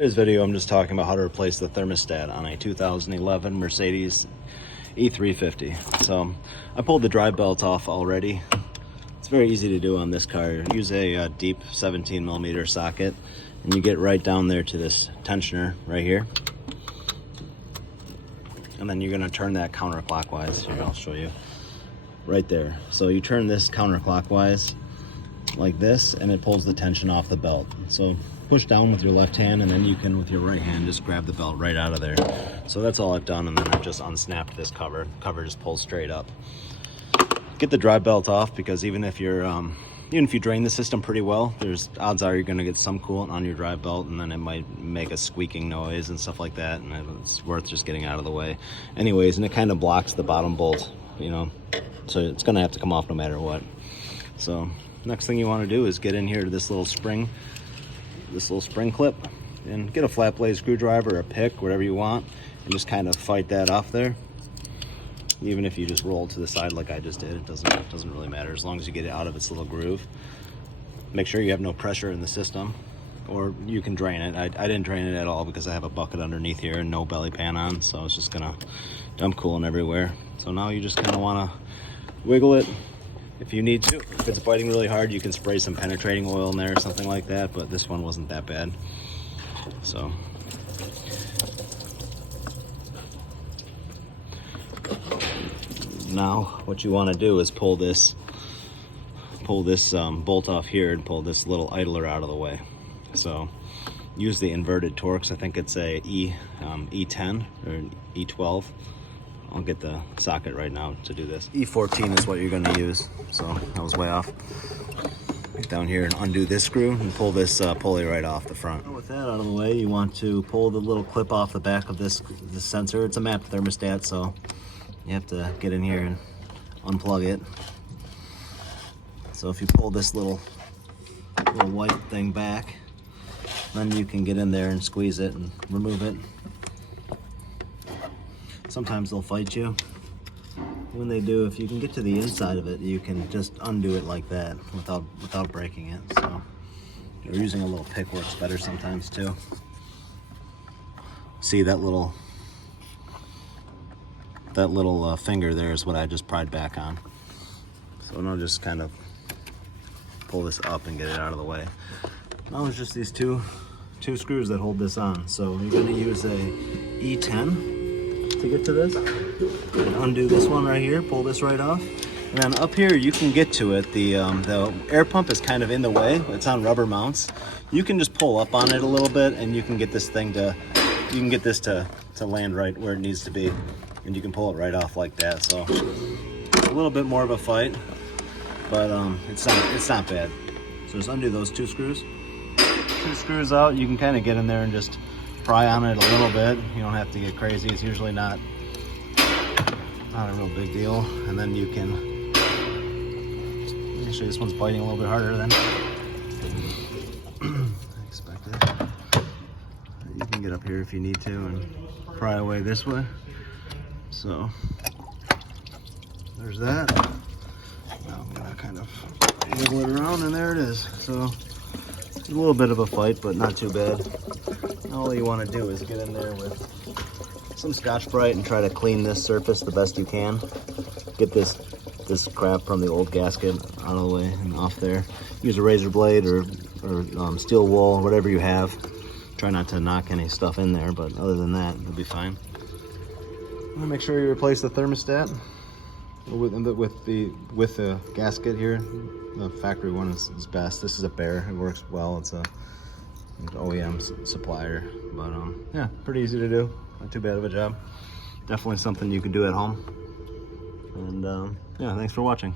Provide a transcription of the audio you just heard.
In this video, I'm just talking about how to replace the thermostat on a 2011 Mercedes E350. So I pulled the drive belt off already. It's very easy to do on this car. Use a deep 17mm socket, and you get right down there to this tensioner right here. And then you're gonna turn that counterclockwise. Here, I'll show you. Right there. So you turn this counterclockwise like this, and it pulls the tension off the belt. So push down with your left hand, and then you can, with your right hand, just grab the belt right out of there. So that's all I've done, and then I've just unsnapped this cover. The cover just pulls straight up. Get the drive belt off, because even if you drain the system pretty well, there's odds are you're going to get some coolant on your drive belt, and then it might make a squeaking noise and stuff like that, and it's worth just getting out of the way. Anyways, and it kind of blocks the bottom bolt, so it's going to have to come off no matter what. So next thing you want to do is get in here to this little spring clip, and get a flat blade screwdriver or a pick, whatever you want, and just kind of fight that off there. Even if you just roll to the side like I just did, it doesn't really matter, as long as you get it out of its little groove. Make sure you have no pressure in the system, or you can drain it. I didn't drain it at all because I have a bucket underneath here and no belly pan on, so it's just gonna dump coolant everywhere. So now you just kind of want to wiggle it if you need to. If it's biting really hard, you can spray some penetrating oil in there or something like that, but this one wasn't that bad. So now what you want to do is pull this bolt off here and pull this little idler out of the way. So use the inverted Torx. I think it's a E10 or an E12. I'll get the socket right now to do this. E14 is what you're going to use, so I was way off. Get down here and undo this screw and pull this pulley right off the front. With that out of the way, you want to pull the little clip off the back of this sensor. It's a mapped thermostat, so you have to get in here and unplug it. So if you pull this little white thing back, then you can get in there and squeeze it and remove it. Sometimes they'll fight you. When they do, if you can get to the inside of it, you can just undo it like that without breaking it. So using a little pick works better sometimes too. See that little finger there is what I just pried back on. So now just kind of pull this up and get it out of the way. Now it's just these two screws that hold this on. So you're going to use a E10 to get to this. And undo this one right here, pull this right off, and then up here you can get to it. The air pump is kind of in the way. It's on rubber mounts. You can just pull up on it a little bit, and you can get this to land right where it needs to be, and you can pull it right off like that. So a little bit more of a fight, but it's not bad. So just undo those two screws out. You can kind of get in there and just pry on it a little bit. You don't have to get crazy. It's usually not a real big deal. And then you can, actually this one's biting a little bit harder than I expected. You can get up here if you need to and pry away this way. So there's that. Now I'm gonna kind of wiggle it around, and there it is. So it's a little bit of a fight, but not too bad. All you want to do is get in there with some Scotch-Brite and try to clean this surface the best you can. Get this crap from the old gasket out of the way and off there. Use a razor blade or steel wool, whatever you have. Try not to knock any stuff in there, but other than that, it'll be fine. Make sure you replace the thermostat with the gasket here. The factory one is best. This is a Bear. It works well. It's an OEM supplier, but yeah, pretty easy to do. Not too bad of a job. Definitely something you can do at home. And yeah, thanks for watching.